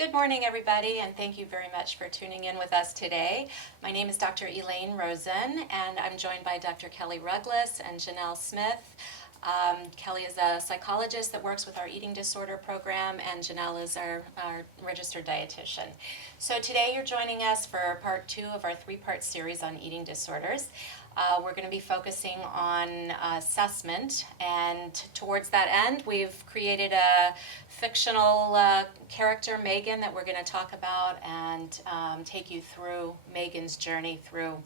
Good morning, everybody, and thank you very much for tuning in with us today. My name is Dr. Elaine Rosen, and I'm joined by Dr. Kelly Ruggless and Janelle Smith. Kelly is a psychologist that works with our eating disorder program, and Janelle is our registered dietitian. So today you're joining us for part 2 of our 3-part series on eating disorders. We're going to be focusing on assessment, and towards that end, we've created a fictional character, Megan, that we're going to talk about and take you through Megan's journey through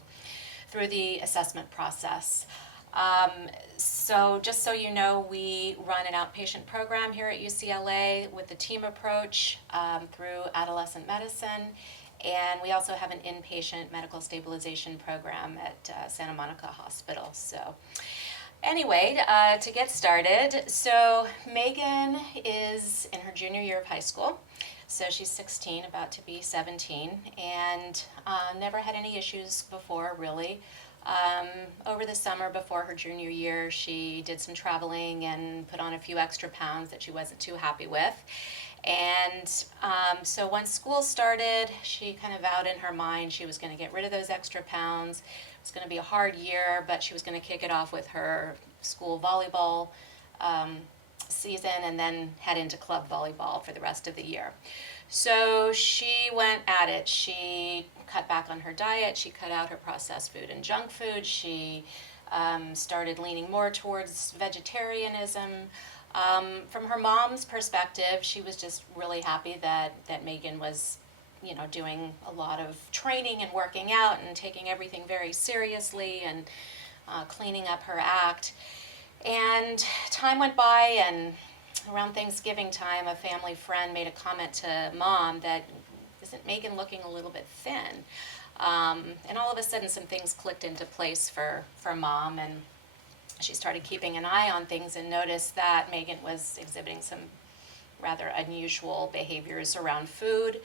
the assessment process. So just so you know, we run an outpatient program here at UCLA with the team approach through adolescent medicine, and we also have an inpatient medical stabilization program at Santa Monica Hospital. So anyway, to get started, so Megan is in her junior year of high school. So she's 16, about to be 17, and never had any issues before, really. Over the summer before her junior year, she did some traveling and put on a few extra pounds that she wasn't too happy with. And so once school started, she kind of vowed in her mind she was going to get rid of those extra pounds. It was going to be a hard year, but she was going to kick it off with her school volleyball season and then head into club volleyball for the rest of the year. So she went at it. She cut back on her diet. She cut out her processed food and junk food. She started leaning more towards vegetarianism. From her mom's perspective, she was just really happy that Megan was, doing a lot of training and working out and taking everything very seriously and cleaning up her act. And time went by, and around Thanksgiving time, a family friend made a comment to Mom that, isn't Megan looking a little bit thin? And all of a sudden some things clicked into place for Mom, and she started keeping an eye on things and noticed that Megan was exhibiting some rather unusual behaviors around food,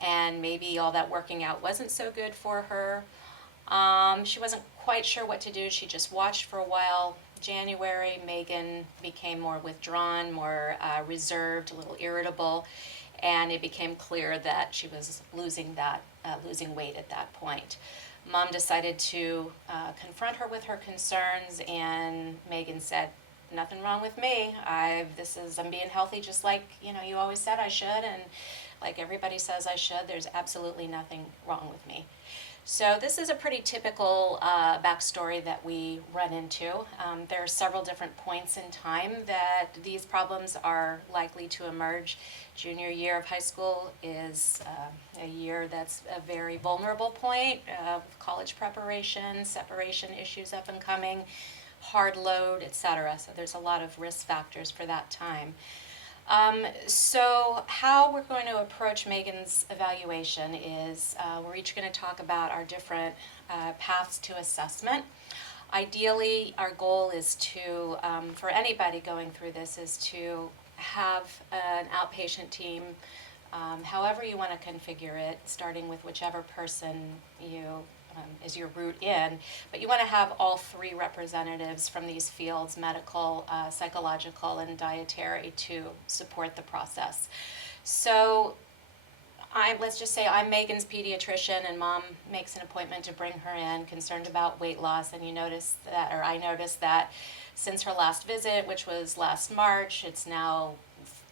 and maybe all that working out wasn't so good for her. She wasn't quite sure what to do. She just watched for a while. January, Megan became more withdrawn, more reserved, a little irritable, and it became clear that she was losing weight at that point. Mom decided to confront her with her concerns, and Megan said, "Nothing wrong with me. I'm being healthy just like you always said I should, and like everybody says I should. There's absolutely nothing wrong with me." So this is a pretty typical backstory that we run into. There are several different points in time that these problems are likely to emerge. Junior year of high school is a year that's a very vulnerable point. College preparation, separation issues up and coming, hard load, etc. So there's a lot of risk factors for that time. So how we're going to approach Megan's evaluation is we're each going to talk about our different paths to assessment. Ideally, our goal is to, for anybody going through this, is to have an outpatient team, however you want to configure it, starting with whichever person is your route in, but you want to have all 3 representatives from these fields, medical, psychological, and dietary, to support the process. So let's just say I'm Megan's pediatrician, and Mom makes an appointment to bring her in, concerned about weight loss, and I noticed that since her last visit, which was last March, it's now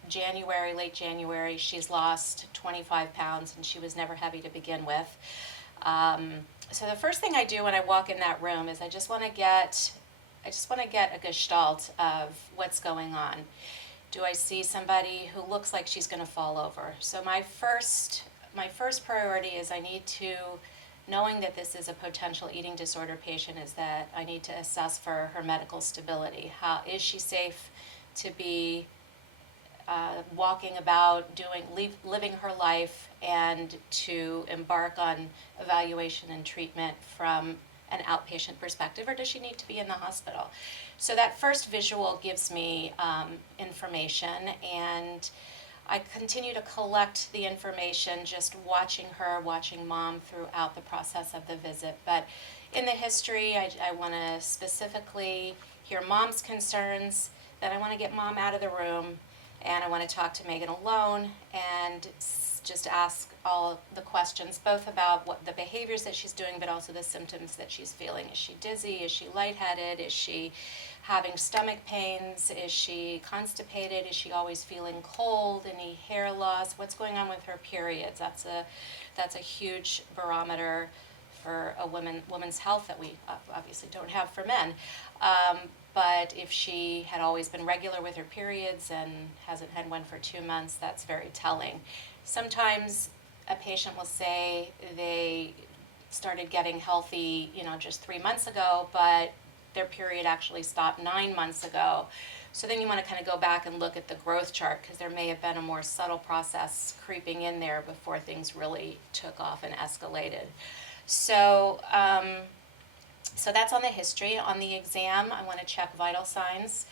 January, late January, she's lost 25 pounds, and she was never heavy to begin with. So the first thing I do when I walk in that room is I just want to get a gestalt of what's going on. Do I see somebody who looks like she's going to fall over? So my first priority is knowing that this is a potential eating disorder patient, is that I need to assess for her medical stability. How is she safe to be walking about, living her life, and to embark on evaluation and treatment from an outpatient perspective, or does she need to be in the hospital? So that first visual gives me information, and I continue to collect the information just watching Mom throughout the process of the visit. But in the history, I want to specifically hear Mom's concerns, then I want to get Mom out of the room And I want to talk to Megan alone and just ask all the questions, both about what the behaviors that she's doing, but also the symptoms that she's feeling. Is she dizzy? Is she lightheaded? Is she having stomach pains? Is she constipated? Is she always feeling cold? Any hair loss? What's going on with her periods? That's a huge barometer for a woman's health that we obviously don't have for men. But if she had always been regular with her periods and hasn't had one for 2 months, that's very telling. Sometimes a patient will say they started getting healthy, just 3 months ago, but their period actually stopped 9 months ago. So then you want to kind of go back and look at the growth chart, because there may have been a more subtle process creeping in there before things really took off and escalated. So that's on the history. On the exam, I want to check vital signs.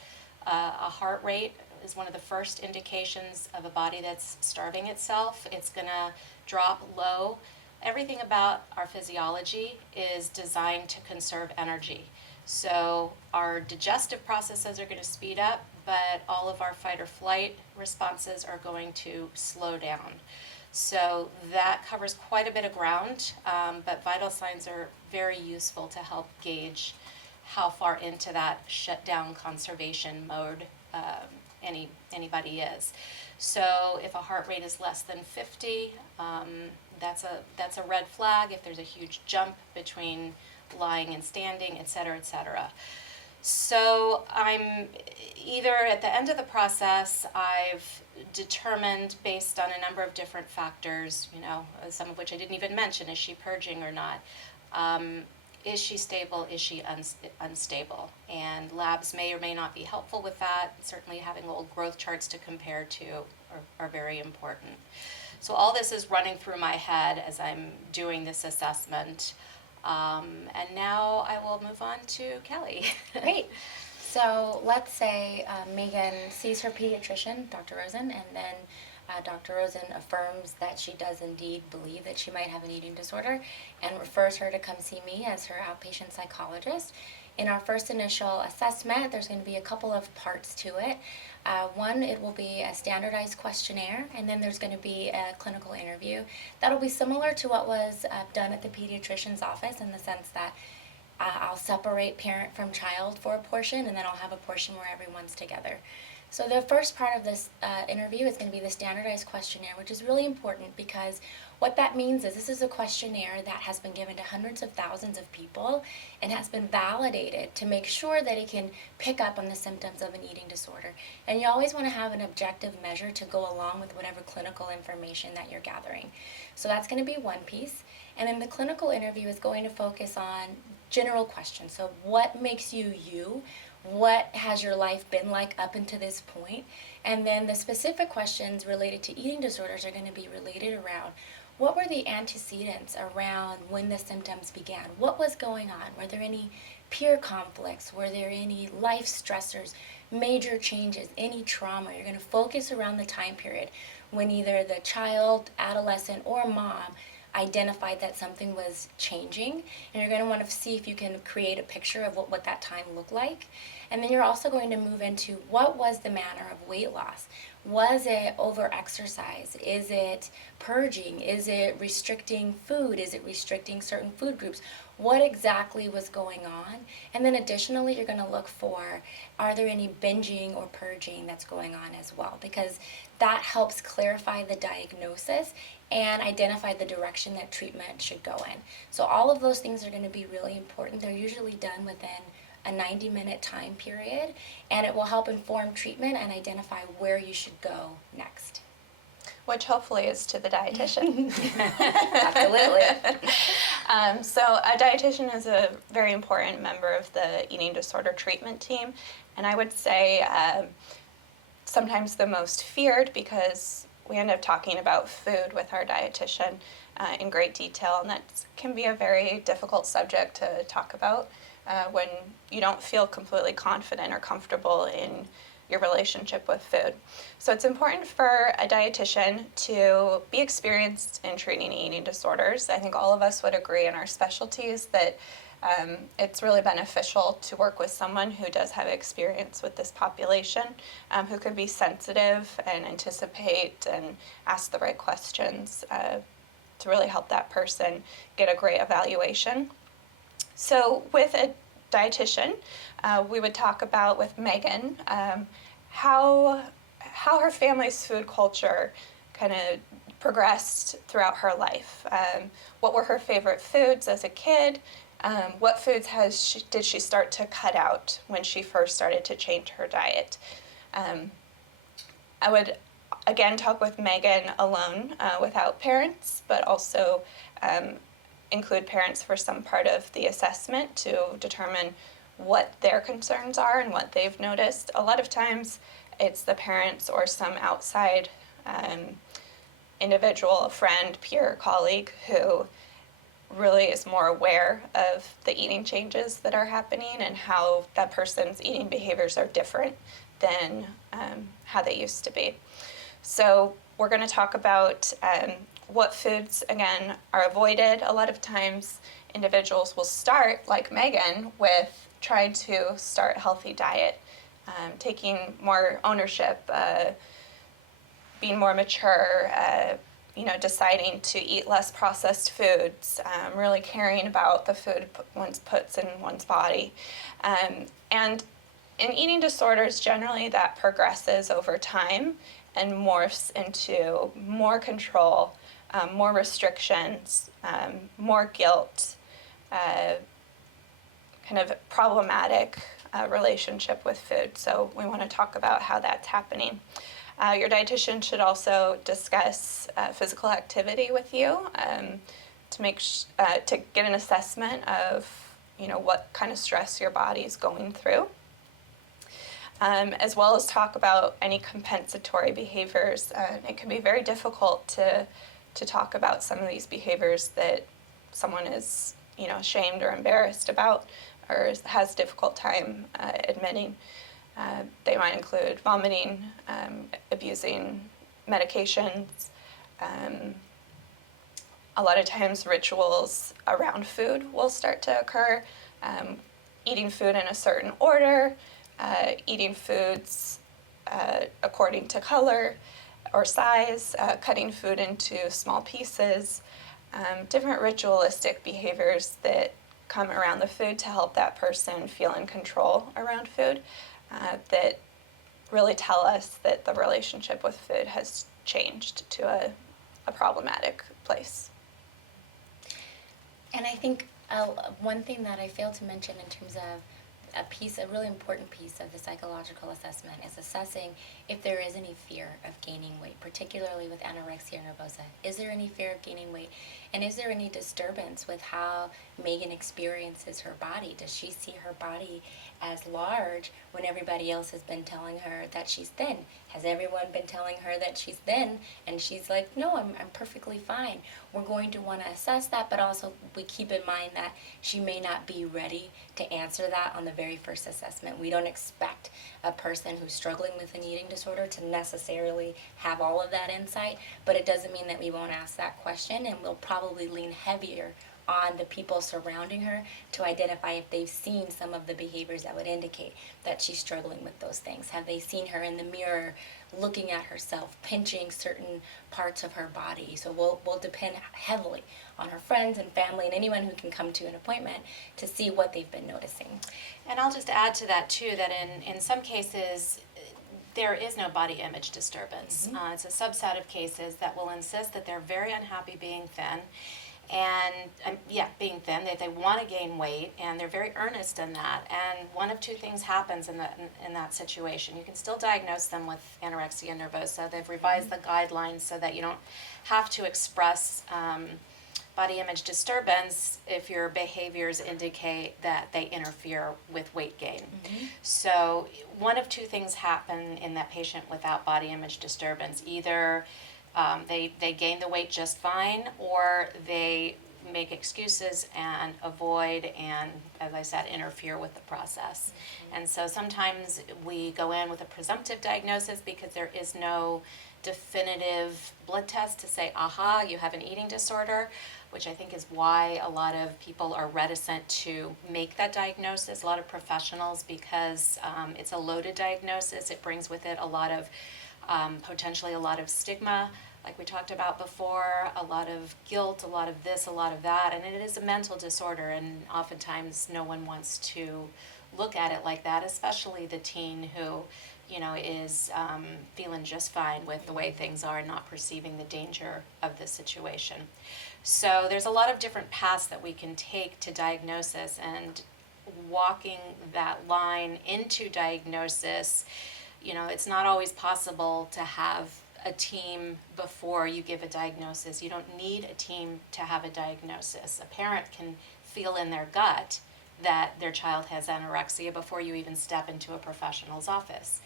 A heart rate is one of the first indications of a body that's starving itself. It's going to drop low. Everything about our physiology is designed to conserve energy. So our digestive processes are going to speed up, but all of our fight or flight responses are going to slow down. So that covers quite a bit of ground, but vital signs are very useful to help gauge how far into that shutdown conservation mode anybody is. So if a heart rate is less than 50, that's a red flag. If there's a huge jump between lying and standing, et cetera, et cetera. So I'm either at the end of the process, I've determined based on a number of different factors, some of which I didn't even mention, is she purging or not? Is she stable? Is she unstable? And labs may or may not be helpful with that. Certainly having old growth charts to compare to are very important. So all this is running through my head as I'm doing this assessment. And now I will move on to Kelly. Great. So let's say Megan sees her pediatrician, Dr. Rosen, and then Dr. Rosen affirms that she does indeed believe that she might have an eating disorder and refers her to come see me as her outpatient psychologist. In our first initial assessment, there's going to be a couple of parts to it. One, it will be a standardized questionnaire, and then there's going to be a clinical interview. That'll be similar to what was done at the pediatrician's office in the sense that I'll separate parent from child for a portion, and then I'll have a portion where everyone's together. So the first part of this interview is going to be the standardized questionnaire, which is really important because what that means is this is a questionnaire that has been given to hundreds of thousands of people and has been validated to make sure that it can pick up on the symptoms of an eating disorder. And you always want to have an objective measure to go along with whatever clinical information that you're gathering. So that's going to be one piece. And then the clinical interview is going to focus on general questions. So what makes you you? What has your life been like up until this point? And then the specific questions related to eating disorders are going to be related around what were the antecedents around when the symptoms began? What was going on? Were there any peer conflicts? Were there any life stressors, major changes, any trauma? You're going to focus around the time period when either the child, adolescent, or mom identified that something was changing, and you're going to want to see if you can create a picture of what that time looked like. And then you're also going to move into what was the manner of weight loss. Was it over-exercise? Is it purging? Is it restricting food? Is it restricting certain food groups? What exactly was going on? And then additionally, you're going to look for, are there any binging or purging that's going on as well? Because that helps clarify the diagnosis and identify the direction that treatment should go in. So all of those things are going to be really important. They're usually done within a 90-minute time period, and it will help inform treatment and identify where you should go next. Which hopefully is to the dietitian. Absolutely. So a dietitian is a very important member of the eating disorder treatment team, and I would say sometimes the most feared because we end up talking about food with our dietitian in great detail, and that can be a very difficult subject to talk about when you don't feel completely confident or comfortable in your relationship with food. So it's important for a dietitian to be experienced in treating eating disorders. I think all of us would agree in our specialties that It's really beneficial to work with someone who does have experience with this population, who can be sensitive and anticipate and ask the right questions to really help that person get a great evaluation. So with a dietitian, we would talk about with Megan how her family's food culture kind of progressed throughout her life. What were her favorite foods as a kid? What foods did she start to cut out when she first started to change her diet? I would again talk with Megan alone without parents, but also include parents for some part of the assessment to determine what their concerns are and what they've noticed. A lot of times it's the parents or some outside individual, a friend, peer, colleague who really is more aware of the eating changes that are happening and how that person's eating behaviors are different than how they used to be. So we're going to talk about what foods, again, are avoided. A lot of times individuals will start, like Megan, with trying to start a healthy diet, taking more ownership, being more mature, deciding to eat less processed foods, really caring about the food one puts in one's body. And in eating disorders, generally that progresses over time and morphs into more control, more restrictions, more guilt, kind of problematic relationship with food. So we want to talk about how that's happening. Your dietitian should also discuss physical activity with you to get an assessment of what kind of stress your body is going through, as well as talk about any compensatory behaviors. It can be very difficult to talk about some of these behaviors that someone is ashamed or embarrassed about or has a difficult time admitting. They might include vomiting, abusing medications. A lot of times rituals around food will start to occur. Eating food in a certain order, eating foods according to color or size, cutting food into small pieces, different ritualistic behaviors that come around the food to help that person feel in control around food. That really tell us that the relationship with food has changed to a problematic place. And I think one thing that I failed to mention in terms of a really important piece of the psychological assessment is assessing if there is any fear of gaining weight, particularly with anorexia nervosa. Is there any fear of gaining weight? And is there any disturbance with how Megan experiences her body? Does she see her body as large when everybody else has been telling her that she's thin? Has everyone been telling her that she's thin? And she's like, no, I'm perfectly fine. We're going to want to assess that, but also we keep in mind that she may not be ready to answer that on the very first assessment. We don't expect a person who's struggling with an eating disorder to necessarily have all of that insight, but it doesn't mean that we won't ask that question, and we'll probably lean heavier on the people surrounding her to identify if they've seen some of the behaviors that would indicate that she's struggling with those things. Have they seen her in the mirror looking at herself, pinching certain parts of her body? So we'll depend heavily on her friends and family and anyone who can come to an appointment to see what they've been noticing. And I'll just add to that too that in some cases there is no body image disturbance. Mm-hmm. It's a subset of cases that will insist that they're very unhappy being thin. And being thin, they want to gain weight, and they're very earnest in that. And one of two things happens in that situation. You can still diagnose them with anorexia nervosa. They've revised the guidelines so that you don't have to express body image disturbance if your behaviors indicate that they interfere with weight gain. Mm-hmm. So one of two things happen in that patient without body image disturbance. Either they gain the weight just fine, or they make excuses and avoid and, as I said, interfere with the process. Mm-hmm. And so sometimes we go in with a presumptive diagnosis because there is no definitive blood test to say, aha, you have an eating disorder, which I think is why a lot of people are reticent to make that diagnosis, a lot of professionals, because it's a loaded diagnosis. It brings with it a lot of, potentially a lot of stigma, like we talked about before, a lot of guilt, a lot of this, a lot of that, and it is a mental disorder, and oftentimes no one wants to look at it like that, especially the teen who, is feeling just fine with the way things are and not perceiving the danger of the situation. So there's a lot of different paths that we can take to diagnosis, and walking that line into diagnosis, it's not always possible to have a team before you give a diagnosis. You don't need a team to have a diagnosis. A parent can feel in their gut that their child has anorexia before you even step into a professional's office.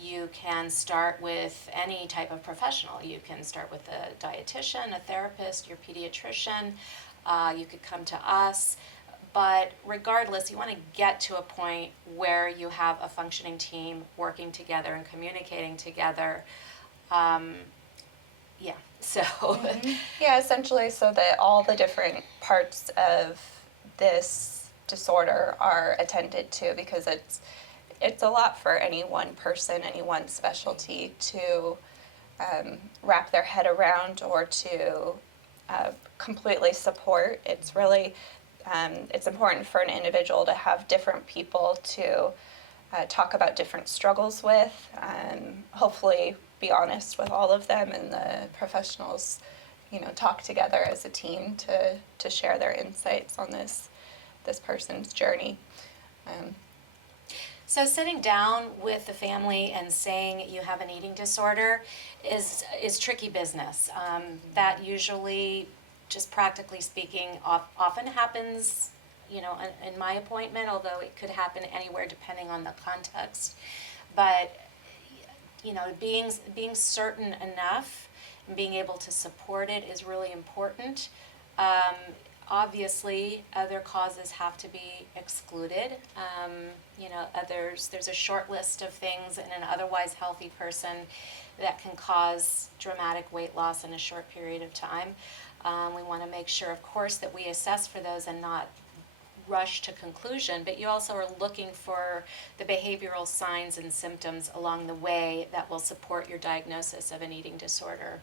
You can start with any type of professional. You can start with a dietitian, a therapist, your pediatrician. You could come to us. But regardless, you want to get to a point where you have a functioning team working together and communicating together. So Yeah, essentially so that all the different parts of this disorder are attended to, because it's a lot for any one person, any one specialty to wrap their head around or to completely support. It's really it's important for an individual to have different people to talk about different struggles with, hopefully be honest with all of them, and the professionals, talk together as a team to share their insights on this person's journey. So sitting down with the family and saying you have an eating disorder is tricky business. That usually, just practically speaking, often happens, in my appointment, although it could happen anywhere depending on the context. But, being certain enough and being able to support it is really important. Obviously, other causes have to be excluded. There's a short list of things in an otherwise healthy person that can cause dramatic weight loss in a short period of time. We want to make sure, of course, that we assess for those and not rush to conclusion, but you also are looking for the behavioral signs and symptoms along the way that will support your diagnosis of an eating disorder.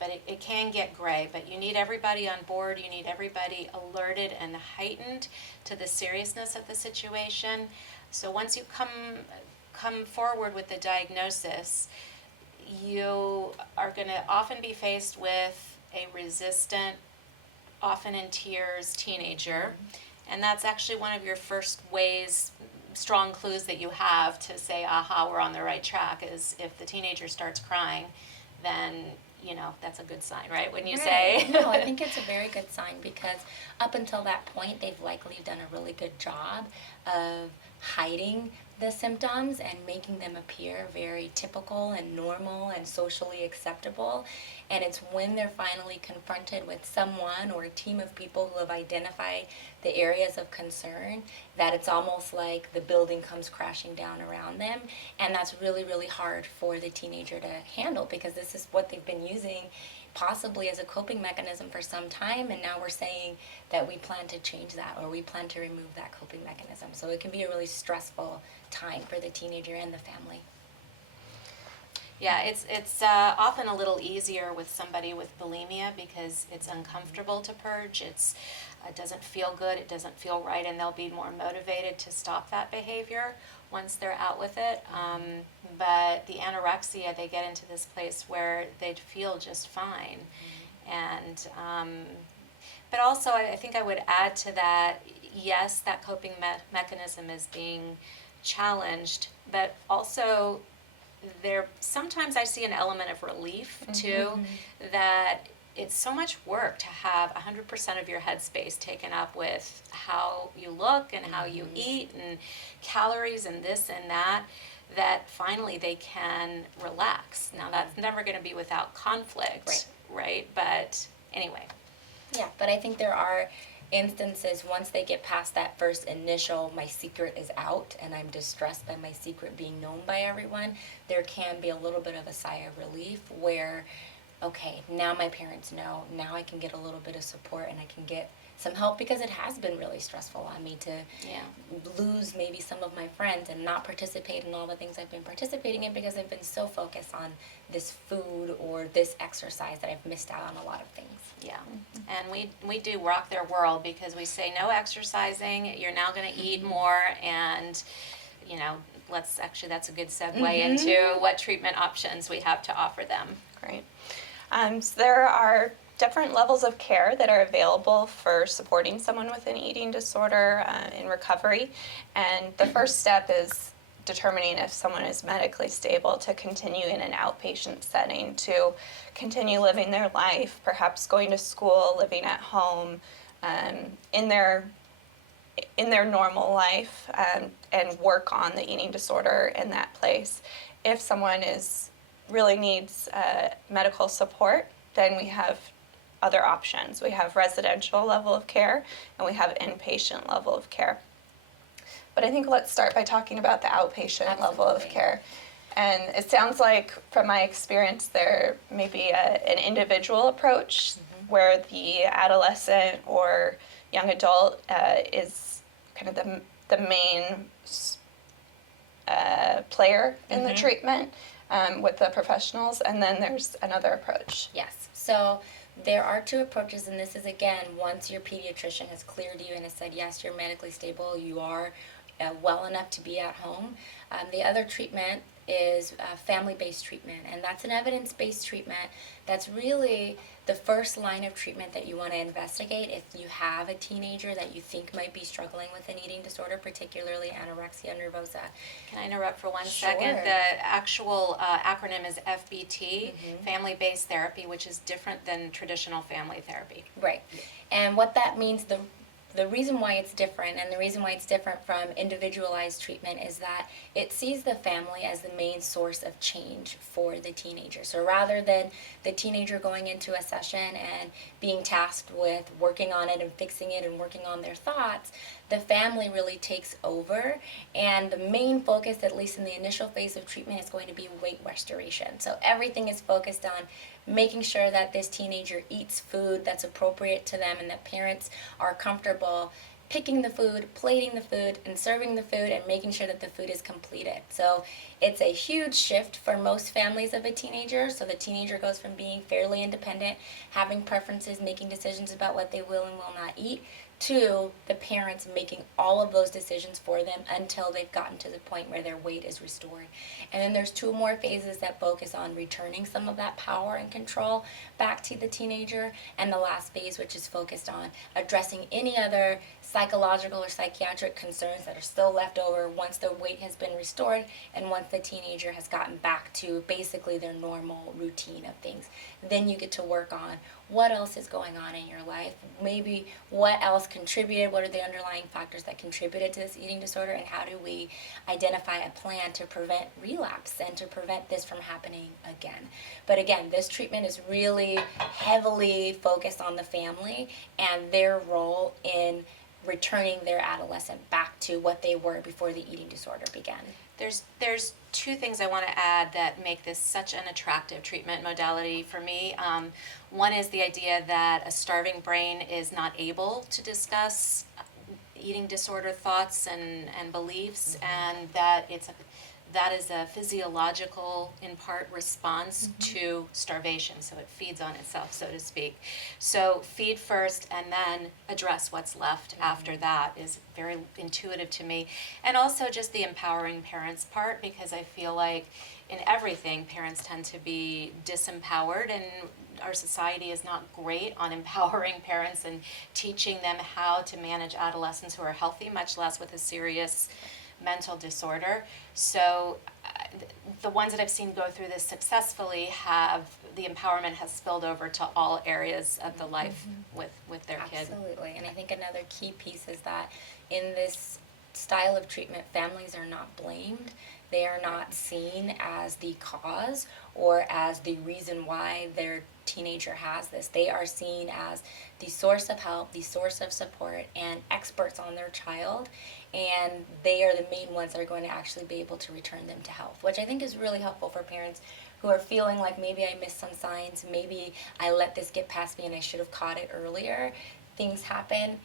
But it can get gray, but you need everybody on board, you need everybody alerted and heightened to the seriousness of the situation. So once you come forward with the diagnosis, you are going to often be faced with a resistant, often in tears, teenager, and that's actually one of your first ways, strong clues that you have to say, aha, we're on the right track, is if the teenager starts crying, then that's a good sign, right? When you say. No, I think it's a very good sign, because up until that point, they've likely done a really good job of hiding the symptoms and making them appear very typical and normal and socially acceptable. And it's when they're finally confronted with someone or a team of people who have identified the areas of concern that it's almost like the building comes crashing down around them. And that's really, really hard for the teenager to handle, because this is what they've been using possibly as a coping mechanism for some time, and now we're saying that we plan to change that, or we plan to remove that coping mechanism. So it can be a really stressful time for the teenager and the family. Yeah, it's often a little easier with somebody with bulimia, because it's uncomfortable to purge. It doesn't feel good, it doesn't feel right, and they'll be more motivated to stop that behavior once they're out with it. But the anorexia, they get into this place where they'd feel just fine. And but also, I think I would add to that, yes, that coping mechanism is being challenged, but also sometimes I see an element of relief too, that it's so much work to have 100% of your headspace taken up with how you look and how you eat and calories and this and that finally they can relax. Now that's never going to be without conflict, right? But anyway. Yeah, but I think there are instances, once they get past that first initial, my secret is out and I'm distressed by my secret being known by everyone, there can be a little bit of a sigh of relief where, okay, now my parents know, now I can get a little bit of support and I can get some help, because it has been really stressful on me to lose maybe some of my friends and not participate in all the things I've been participating in because I've been so focused on this food or this exercise that I've missed out on a lot of things. Yeah, and we do rock their world because we say no exercising, you're now going to eat more, and that's a good segue into what treatment options we have to offer them. Great. So there are different levels of care that are available for supporting someone with an eating disorder in recovery, and the first step is determining if someone is medically stable to continue in an outpatient setting, to continue living their life, perhaps going to school, living at home, in their normal life, and work on the eating disorder in that place. If someone really needs medical support, then we have other options. We have residential level of care and we have inpatient level of care. But I think let's start by talking about the outpatient level of care. And it sounds like, from my experience, there may be an individual approach where the adolescent or young adult is kind of the main player in the treatment with the professionals, and then there's another approach. Yes. So there are two approaches, and this is, again, once your pediatrician has cleared you and has said, yes, you're medically stable, you are well enough to be at home. The other treatment is family-based treatment, and that's an evidence-based treatment. That's really the first line of treatment that you want to investigate if you have a teenager that you think might be struggling with an eating disorder, particularly anorexia nervosa. Can I interrupt for one Sure. second? The actual acronym is FBT, family-based therapy, which is different than traditional family therapy. Right. And what that means, the reason why it's different, and the reason why it's different from individualized treatment, is that it sees the family as the main source of change for the teenager. So rather than the teenager going into a session and being tasked with working on it and fixing it and working on their thoughts, the family really takes over, and the main focus, at least in the initial phase of treatment, is going to be weight restoration. So everything is focused on making sure that this teenager eats food that's appropriate to them and that parents are comfortable picking the food, plating the food, and serving the food, and making sure that the food is completed. So it's a huge shift for most families of a teenager. So the teenager goes from being fairly independent, having preferences, making decisions about what they will and will not eat, to the parents making all of those decisions for them until they've gotten to the point where their weight is restored. And then there's two more phases that focus on returning some of that power and control back to the teenager, and the last phase, which is focused on addressing any other psychological or psychiatric concerns that are still left over once the weight has been restored and once the teenager has gotten back to basically their normal routine of things. Then you get to work on what else is going on in your life, maybe what else contributed, what are the underlying factors that contributed to this eating disorder, and how do we identify a plan to prevent relapse and to prevent this from happening again. But again, this treatment is really heavily focused on the family and their role in returning their adolescent back to what they were before the eating disorder began. There's two things I want to add that make this such an attractive treatment modality for me. One is the idea that a starving brain is not able to discuss eating disorder thoughts and beliefs, and that that is a physiological, in part, response to starvation. So it feeds on itself, so to speak. So feed first and then address what's left after that is very intuitive to me. And also just the empowering parents part, because I feel like in everything, parents tend to be disempowered, and our society is not great on empowering parents and teaching them how to manage adolescents who are healthy, much less with a serious mental disorder. So the ones that I've seen go through this successfully the empowerment has spilled over to all areas of the life with their kid. Absolutely. And I think another key piece is that in this style of treatment, families are not blamed. they are not seen as the cause or as the reason why their teenager has this. They are seen as the source of help, the source of support, and experts on their child, and they are the main ones that are going to actually be able to return them to health, which I think is really helpful for parents who are feeling like maybe I missed some signs, maybe I let this get past me and I should have caught it earlier. Things happen.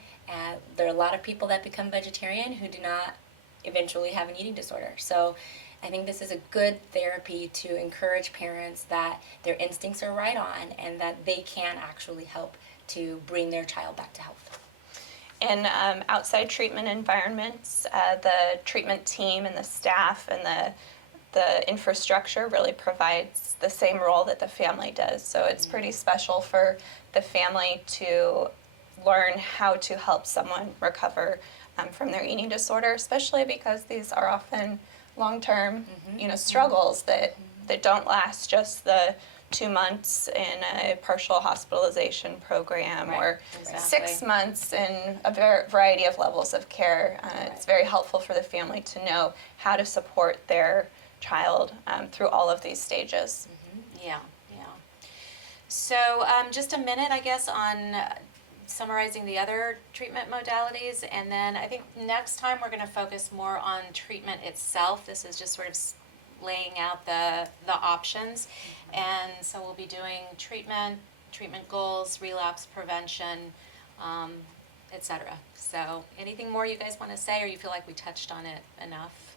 There are a lot of people that become vegetarian who do not eventually have an eating disorder. So I think this is a good therapy to encourage parents that their instincts are right on and that they can actually help to bring their child back to health. In outside treatment environments, the treatment team and the staff and the infrastructure really provides the same role that the family does. So it's pretty special for the family to learn how to help someone recover from their eating disorder, especially because these are often long-term, struggles that don't last just the 2 months in a partial hospitalization program or Exactly. 6 months in a variety of levels of care. It's very helpful for the family to know how to support their child through all of these stages. Yeah. So just a minute, I guess, on summarizing the other treatment modalities, and then I think next time we're going to focus more on treatment itself. This is just sort of laying out the options, and so we'll be doing treatment goals, relapse prevention, etc. So anything more you guys want to say, or you feel like we touched on it enough?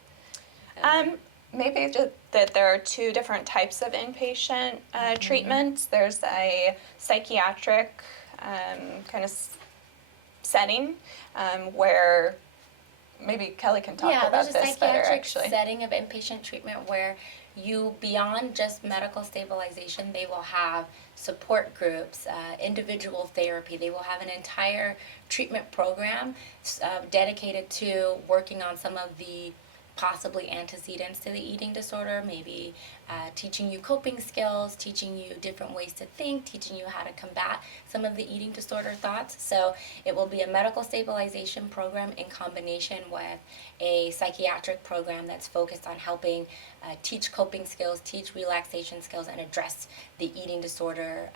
Maybe just that there are two different types of inpatient treatments. There's a psychiatric kind of setting where maybe Kelly can talk about this better, actually. Yeah, there's a psychiatric setting of inpatient treatment where you, beyond just medical stabilization, they will have support groups, individual therapy. They will have an entire treatment program dedicated to working on some of the possibly antecedents to the eating disorder, maybe teaching you coping skills, teaching you different ways to think, teaching you how to combat some of the eating disorder thoughts. So it will be a medical stabilization program in combination with a psychiatric program that's focused on helping teach coping skills, teach relaxation skills, and address the eating disorder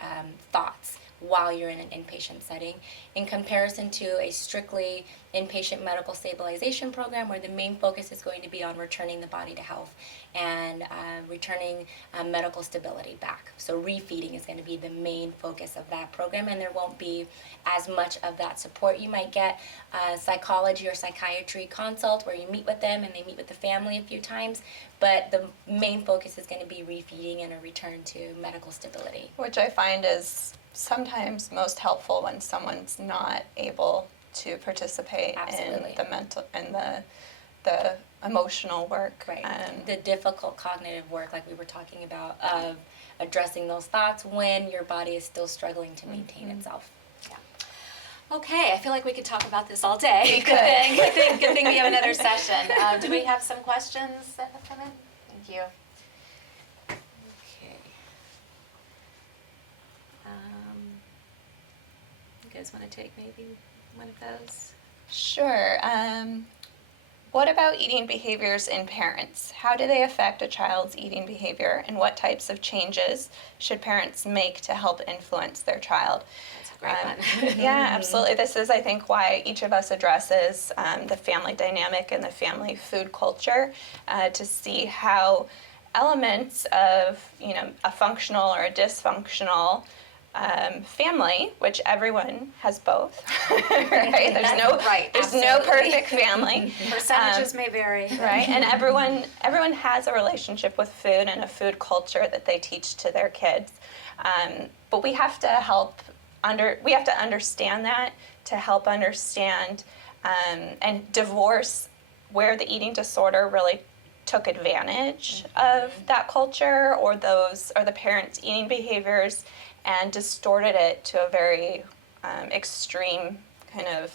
thoughts while you're in an inpatient setting, in comparison to a strictly inpatient medical stabilization program where the main focus is going to be on returning the body to health and returning medical stability back. So refeeding is going to be the main focus of that program, and there won't be as much of that support. You might get a psychology or psychiatry consult where you meet with them and they meet with the family a few times, but the main focus is going to be refeeding and a return to medical stability. Which I find is sometimes most helpful when someone's not able to participate Absolutely. in the mental and the emotional work. Right. The difficult cognitive work, like we were talking about, of addressing those thoughts when your body is still struggling to maintain itself. Okay, I feel like we could talk about this all day. We could. Good thing we have another session. Do we have some questions that have come in? Thank you. Okay. You guys want to take maybe one of those? Sure. What about eating behaviors in parents? How do they affect a child's eating behavior, and what types of changes should parents make to help influence their child? That's a great one. Yeah, absolutely. This is, I think, why each of us addresses the family dynamic and the family food culture, to see how elements of, a functional or a dysfunctional family, which everyone has both, right? There's no perfect family. Percentages may vary. Right, and everyone has a relationship with food and a food culture that they teach to their kids. But we have to understand that to help understand and divorce where the eating disorder really took advantage of that culture or the parents' eating behaviors and distorted it to a very extreme kind of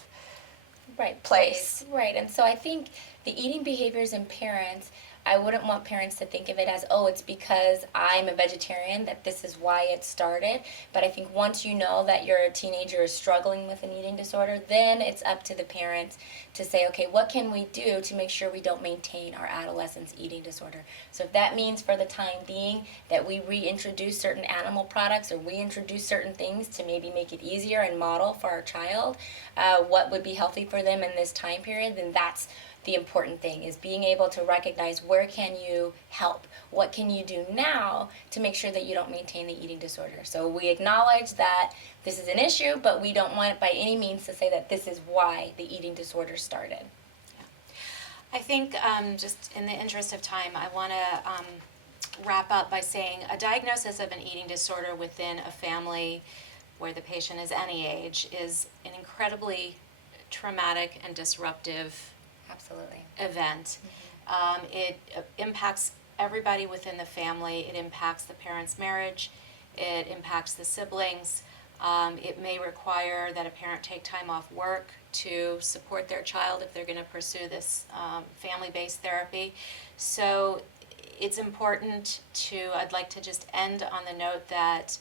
place. Right, and so I think the eating behaviors in parents I wouldn't want parents to think of it as, oh, it's because I'm a vegetarian that this is why it started. But I think once you know that your teenager is struggling with an eating disorder, then it's up to the parents to say, okay, what can we do to make sure we don't maintain our adolescent's eating disorder? So if that means for the time being that we reintroduce certain animal products or we introduce certain things to maybe make it easier and model for our child what would be healthy for them in this time period, then that's the important thing, is being able to recognize where can you help, what can you do now to make sure that you don't maintain the eating disorder. So we acknowledge that this is an issue, but we don't want it by any means to say that this is why the eating disorder started. I think just in the interest of time, I want to wrap up by saying a diagnosis of an eating disorder within a family where the patient is any age is an incredibly traumatic and disruptive Absolutely. event. It impacts everybody within the family. It impacts the parents' marriage. It impacts the siblings. It may require that a parent take time off work to support their child if they're going to pursue this family-based therapy. So it's important I'd like to just end on the note that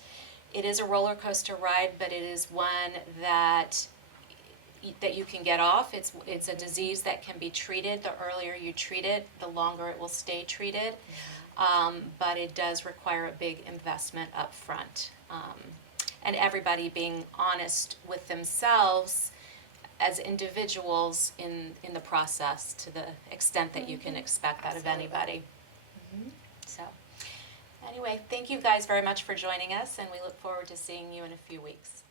it is a roller coaster ride, but it is one that you can get off. It's a disease that can be treated. The earlier you treat it, the longer it will stay treated. But it does require a big investment up front. And everybody being honest with themselves as individuals in the process to the extent that you can expect that of anybody. So anyway, thank you guys very much for joining us, and we look forward to seeing you in a few weeks.